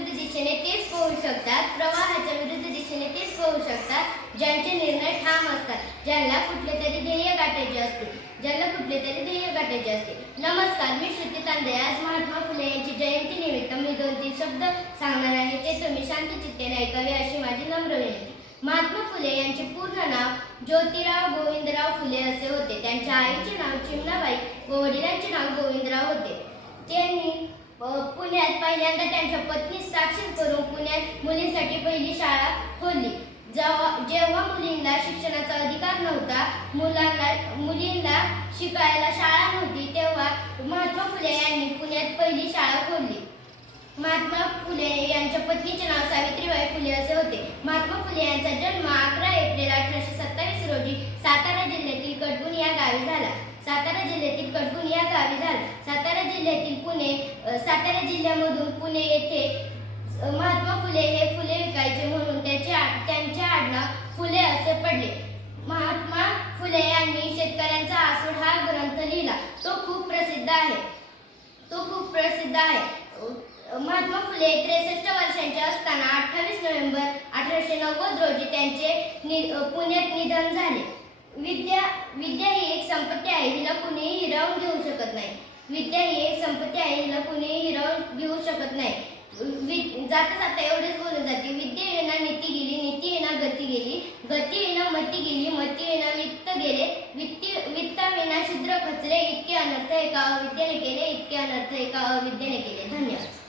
विरुद्ध दिशेने तेच पोहू शकतात प्रवाहाच्या विरुद्ध दिशेने तेच पोहू शकतात ज्यांचे निर्णय ठाम असतात ज्यांना कुठले तरी ध्येय गाठायचे असते ज्यांना कुठले तरी ध्येय गाठायचे असते. नमस्कार मी श्रुती तांदे. आज महात्मा फुले यांची जयंती निमित्त मी दोन तीन शब्द सांगणार आहे. ते तुम्ही शांती चित्तेने ऐकावे अशी माझी नम्र विनंती. महात्मा फुले यांचे पूर्ण नाव ज्योतिराव गोविंदराव फुले असे होते. त्यांच्या आईचे नाव चिमणाबाई व वडिलांचे नाव गोविंदराव होते. त्यांनी पुण्यात पहिल्यांदा त्यांच्या पत्नी साक्षर करून पुण्यात मुलींसाठी पहिली शाळा खोलली. जेव्हा जेव्हा मुलींना शिक्षणाचा अधिकार नव्हता मुलांना मुलींना शिकायला शाळा नव्हती तेव्हा महात्मा फुले यांनी पुण्यात पहिली शाळा खोलली. महात्मा फुले यांच्या पत्नीचे नाव सावित्रीबाई फुले असे होते. महात्मा फुले यांचा जन्म अकरा एप्रिल अठराशे सत्तावीस रोजी सातारा जिल्ह्यातील कटबुन या गावी झाला. सातारा जिल्ह्यातील कटबुन या जिल्ह्यातील पुणे सातारा जिल्ह्यामधून पुणे येथे महात्मा फुले हे फुले विकायचे म्हणून त्याचे त्यांचे आडनाव फुले असे पडले. महात्मा फुले यांनी शेतकऱ्यांचा आसूड हा ग्रंथ लिहिला. तो खूप प्रसिद्ध आहे. तो खूप प्रसिद्ध आहे. महात्मा फुले त्रेसष्ट वर्षांचे असताना अठ्ठावीस नोव्हेंबर अठराशे नव्वद रोजी त्यांचे नि- पुण्यात निधन झाले. विद्या विद्या ही एक संपत्ती आहे. हिला कुणीही हिरावून घेऊ शकत नाही. विद्या ही एक संपत्ती आहे हिला कोणीही हिरावून घेऊ शकत नाही. वि- जाता जाता एवढेच बोलून जाते विद्या येणा नीती गेली नीती येणा गती गेली गती येणा मती गेली मती येणा वित्त गेले वित्ती वित्ता विना शूद्र खचले इतके अनर्थ एका अविद्येने केले इतके अनर्थ एका अविद्येने केले. धन्यवाद.